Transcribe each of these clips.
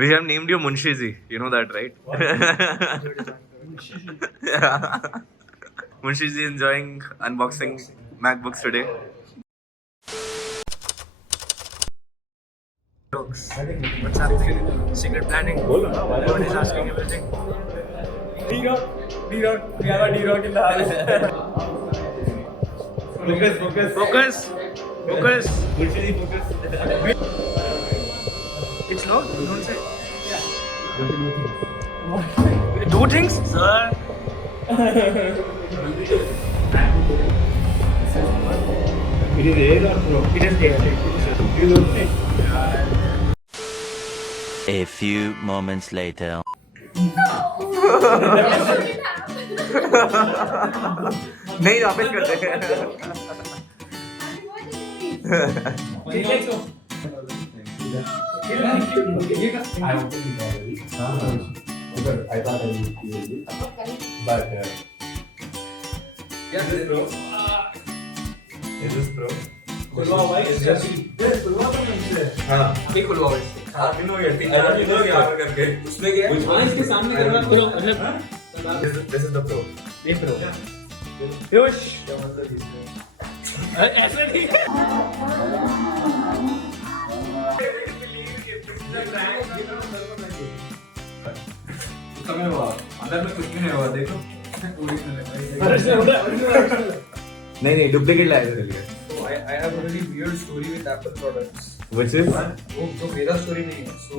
We have named you Munshiji. You know that, right? Yeah. Munshiji enjoying unboxing MacBooks today. What's happening? Secret planning. Everyone is asking everything. D-Rock. We have a D-Rock in the house. Focus. Focus. Focus. It's loud. Don't say. Do things, sir. It is air or pro? It is air. You don't think? A few moments later. नहीं वापस करते I thought I would use it, but Yeah, this is pro. is this pro? It's just हाँ नहीं खुलवा वैसे you know ये यहाँ पर करके उसमें क्या है इसके सामने करना pro मतलब this is the pro ये pro योश ऐसे नहीं समय हुआ अंदर में कुछ भी नहीं हुआ देखो नहीं डुप्लीकेट लाया था लिए So I have a really weird story with Apple products. which is वो जो मेरा story नहीं है. So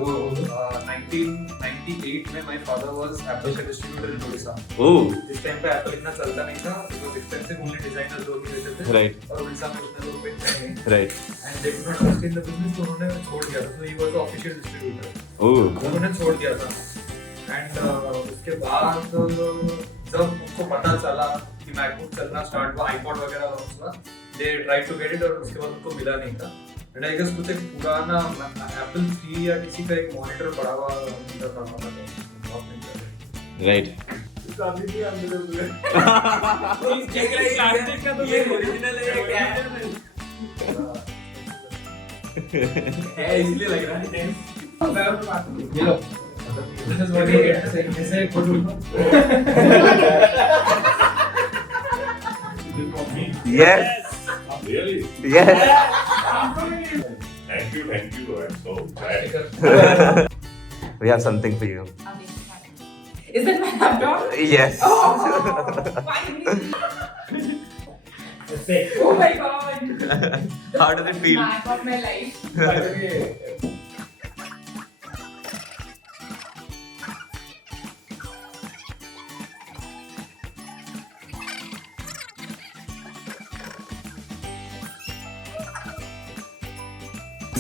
1998 में my father was Apple का distributor in Odisha. Oh, जिस टाइम पे Apple इतना चलता नहीं था, because expensive only designers लोग ही लेते थे. Right. और उड़ीसा में उतने लोग बेचते नहीं. right. And they could not sustain the business, तो उन्होंने छोड़ दिया था. So he was the official distributor. Oh, उन्होंने छोड़ दिया था. And उसके बाद जब उनको पता चला कि मैकबुक चलना स्टार्ट हुआ, आईपॉड वगैरह हुआ, they tried to get it और उसके बाद उनको मिला नहीं था. And I guess कुछ एक पुराना Apple 3 या किसी का एक मॉनिटर पड़ा हुआ उनका था बहुत नहीं चल right. प्लास्टिक का तो ये ओरिजिनल है क्या है इसलिए लग रहा है ये लो this is what you get ऐसे photo Yes. Really? Yes. Thank you. I'm so glad. We have something for you. Is that my laptop? Yes. Oh, finally. Oh my god. How does it feel? Map of my life.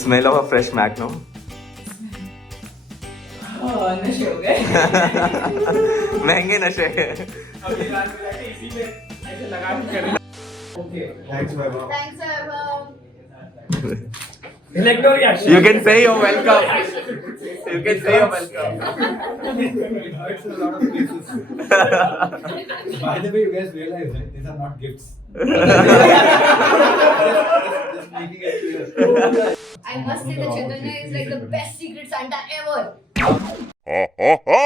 Smell of a fresh Mac, no? Oh, नशे हो गए. महंगे नशे. अभी रात में जाके इसी में ऐसे लगा के करना okay thanks Vaibhav Thanks, Vaibhav. इलेक्टोरिया You can say you're welcome. You can say you're welcome. it hurts a lot of places by the way you guys realize right these are not gifts just making it clear I must say that Chaitanya is like the best Secret Santa ever. Ho ho ho!